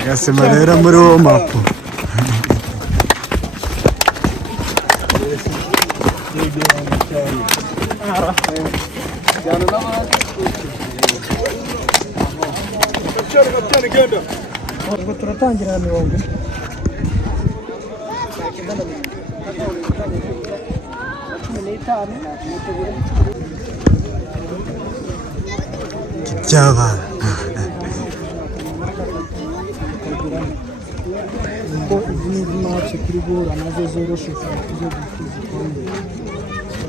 agasema rero muri uwo mapu turatangira mirongo cy'abana ko izi match kuri gora nazo zoroshe tujye gukomeza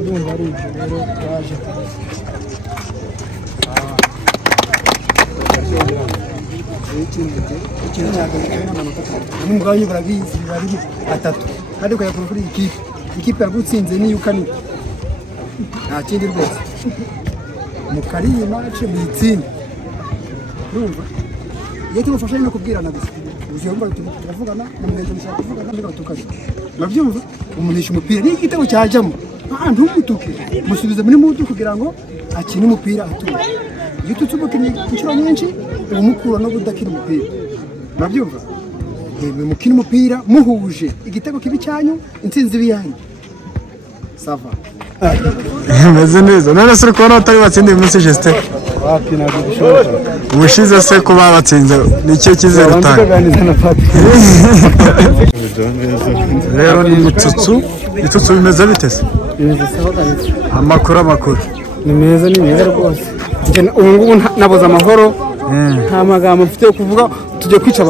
ndumva ari ibyo rero twaje ikintu cyagabanya barabizi bari atatu kandi ukayakora kuri ikipe yagutsinze niyo ukanira nta kindi rwose mukari iyi match mwitsinda urumva iyo tumufasha no kubwirana gusa ubuzima bwacu turavugana na mugenzi mushaka kuvugana mbega tukari babyumva umunisha umupira ni igitego cyajyamo ntumutuke musubiza muri mutu kugira ngo akine umupira atuje iyo tutsubukiye inshuro nyinshi umukura no kudakina umupira babyumva mukina umupira muhuje igitego kibi cyanyu intsinzi biyanyu sava meze neza none se uko utari batsindiye umunsi Justin ubushize se ko babatsinze ni cyo kizero utanga rero ni itutsu bimeze bite se amakuru ni meza rwose ubu ngubu nabuze amahoro nta magambo mfite yo kuvuga tujye kwica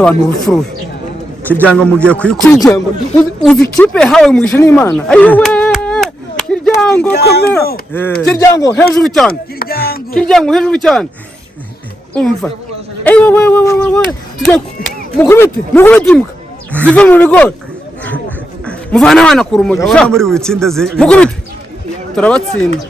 abantu urupfu rubi kiryango mugiye kuyikura uzi ikipe yahawe umugisha n'Imana ayiwe kiryango komera kiryango hejuru cyane umva ayiwe tujya mukubite imbwa ziva mu bigori muvana abana ku rumogi muri witsinda mukubite turabatsinda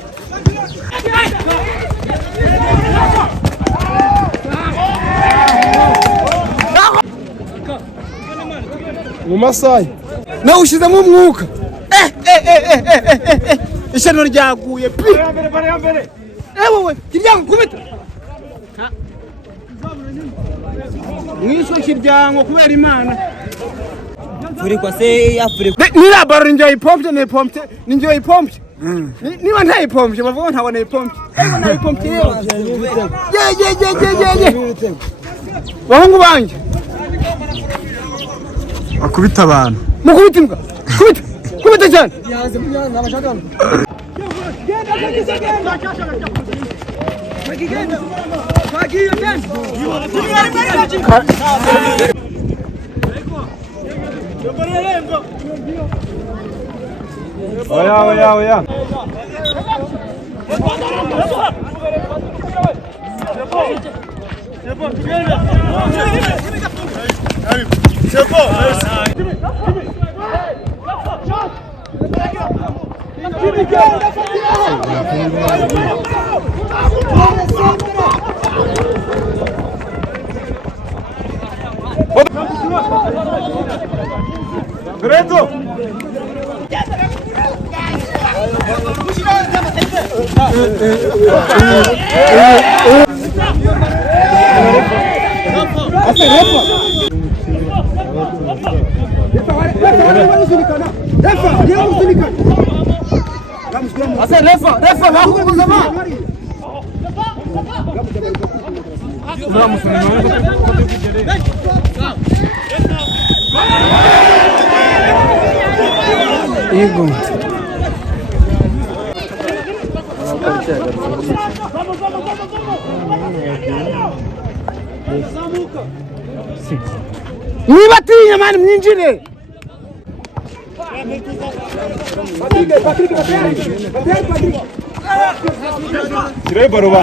mu masayi nawe ushizemo umwuka ishyano ryaguye pi wowe kiryango kubita mwisho kiryango kubera Imana turi kwa se Afrika nira baro ninjye ipompye niba ntayipompye bavuga ntabwo nayipompye ariko nayipompye ye bahungu banjye akubita abantu mukubita imbwa kubita cyane oya Reto! Ego. Niba tinya mani mwinjire. Tirei baroba.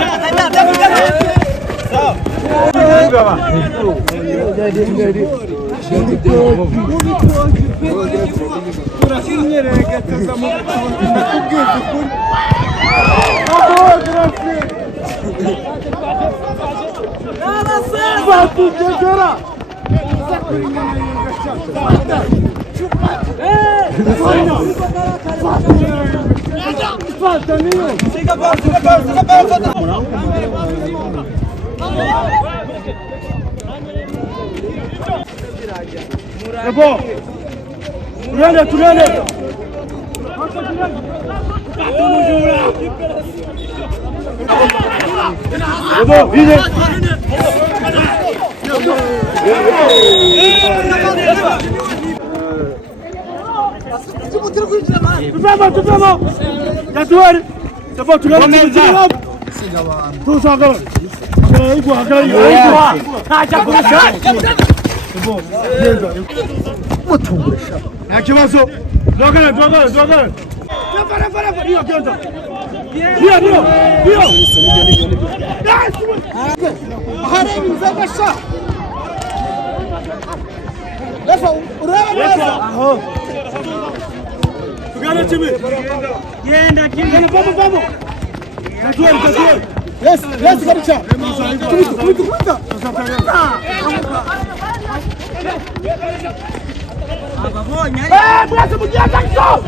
Yes, kabisa. Kumita. Bwana mjia Jackson.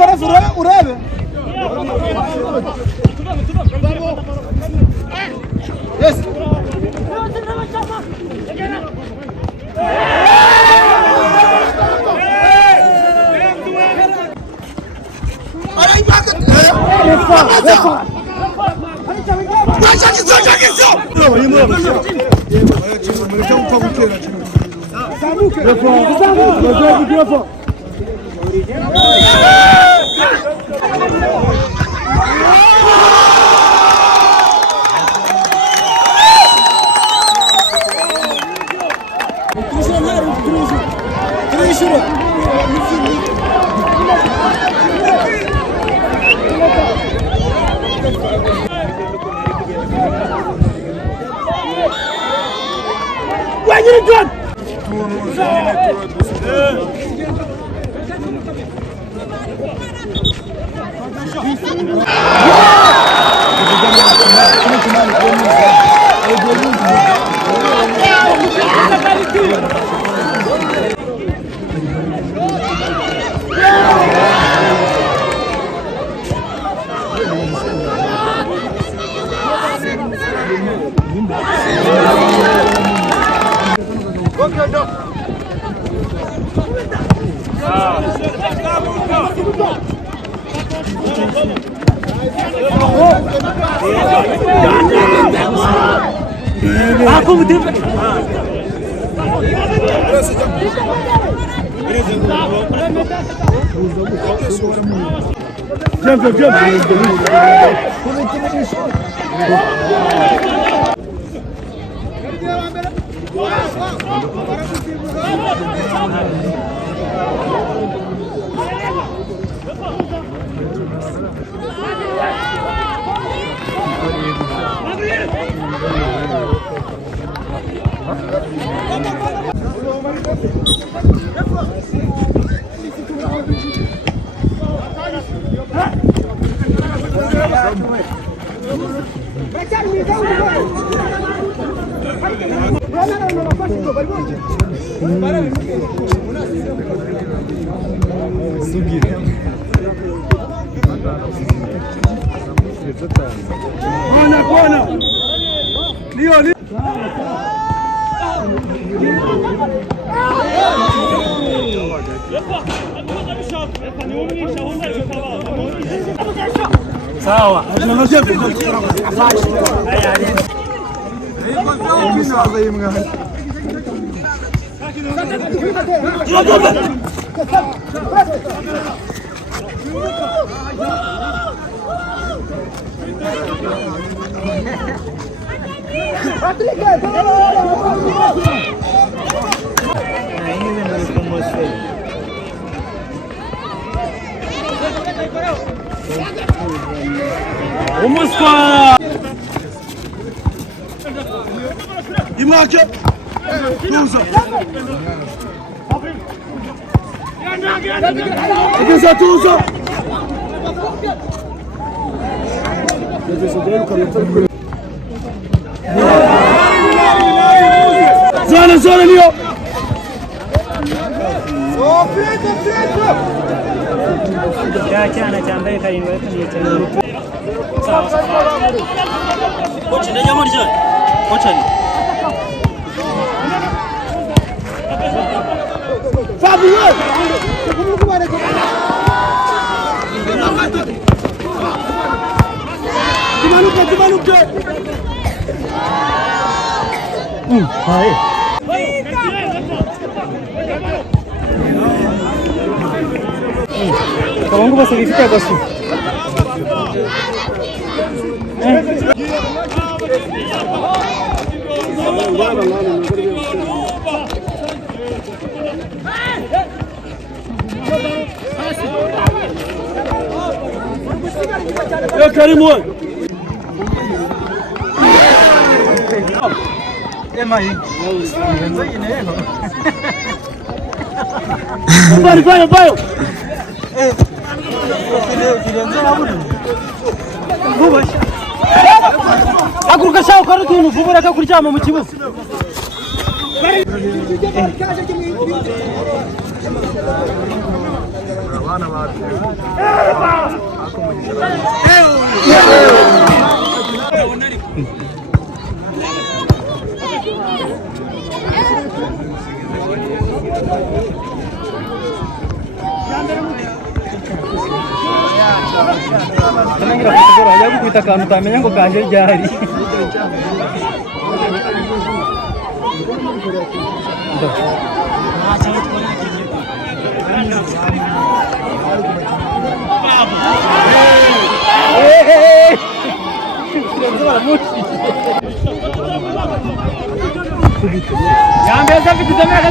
Refa urebe. Yes. Sawa. Umuswa imake tuza tuza Zona niyo. Ya cyana cyambaye karindwi ariko nicaye. Kocha ndajya muri je. Kocha ni. Fabio. Dimanuke. Hai. Kawangu basi lifika basi. Ya Karimu. Emai. Vai. Aguruka shaho kare tuntu vubura ka kuryama mu kibuga. Tenangira kugora yagu kwita kantu tamenya ngo kaje ryari. Yambeza vitizameka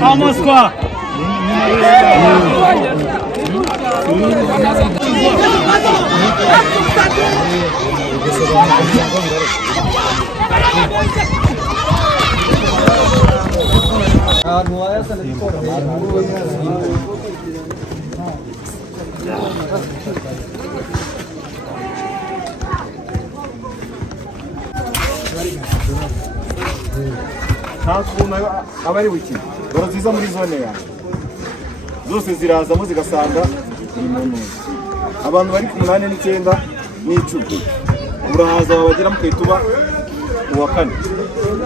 Vamos qua! abari wiki baraziza muri zone ya zose zirazamo zigasanga abantu bari ku 8 n'9 n'icumi urahaza babagira mu kwituba uwa kane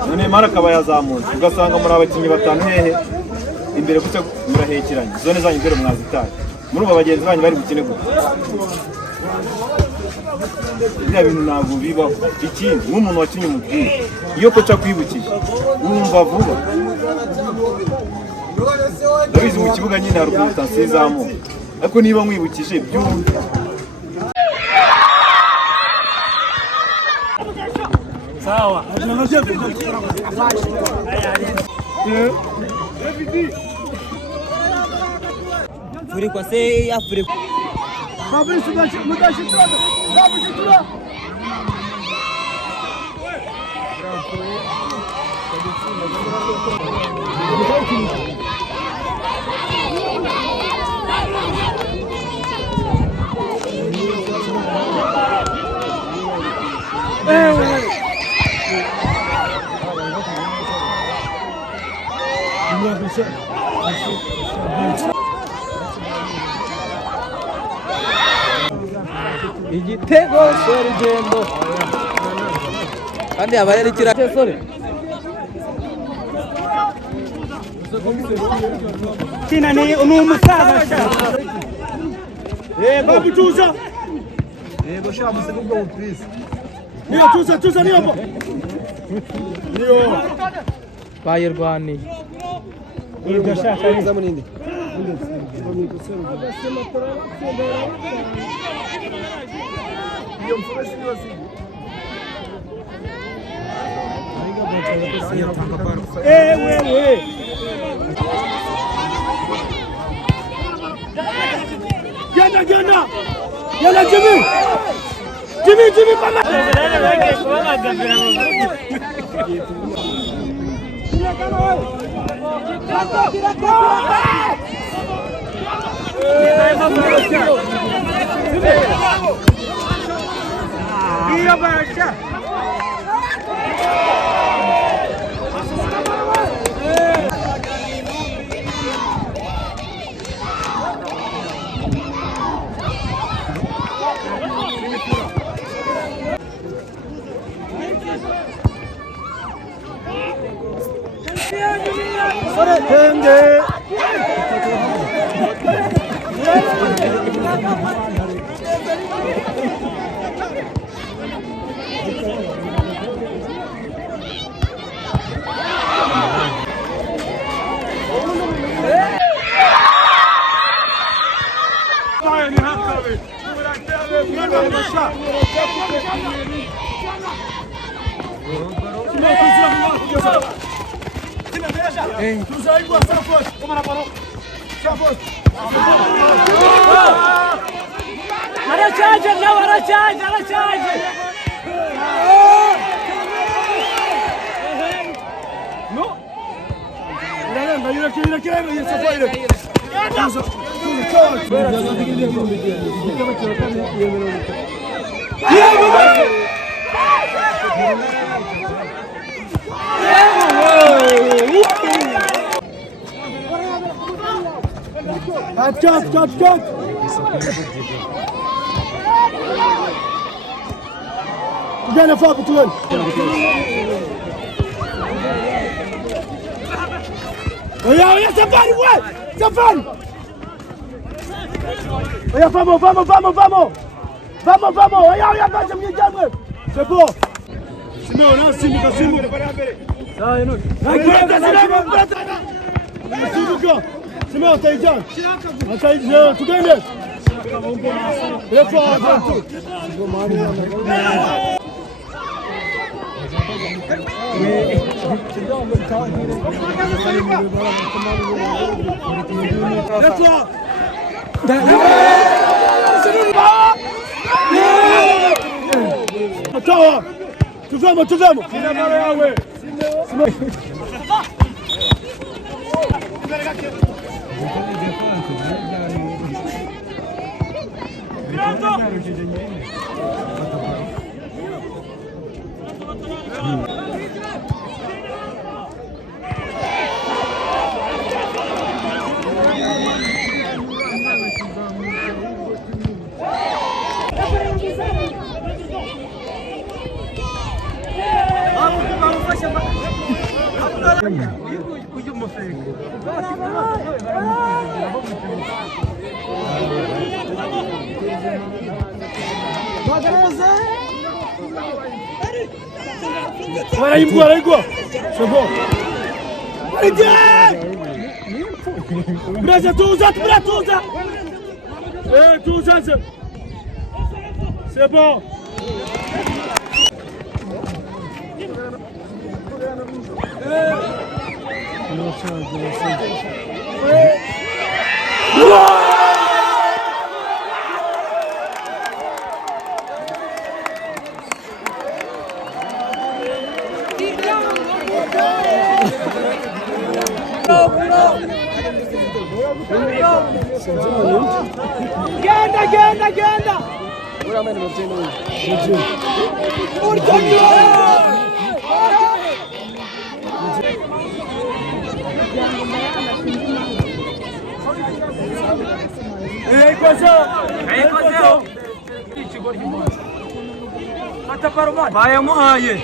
none mara kaba yazamutse ugasanga muri abakinyi batanu hehe imbere guca murahekeranye zone zanyu imbere mwazitaye muri uba bagenzi banyu bari gukine gute bya bintu ntabwo bibaho. Ikindi nk'umuntu wakinye umupira iyo koca kwibukiye urumva vuba ndabizi mu kibuga nyine hari urutansi izamuka ariko niba mwibukije byumve sawa. Turi kwa se Afrika. Fabrício mudashitana. Fabrício Igitego sorugendo kandi abarere kiratesore Kina ni umusaza babu tuza sha musego bwo please. niyo tuza niyo bo niyo bayirwani ndashaka Za munindi. wewe Gana Yalla Jimmy. Jimmy mama. Iya başa. Tende. Cut. Gene far between. Oya, Safari, ouais! Safari! Oya, vamos! Oya, baixa minha jambe! C'est bon! Simeon, Simu! Sai, não! Simeon, tá aí, Jan! Tá aí, Jan! Tu ganha! Tuzamo! Vai igual. C'est bon. Breza, tuza! C'est bon. Genda! Vai amanhã.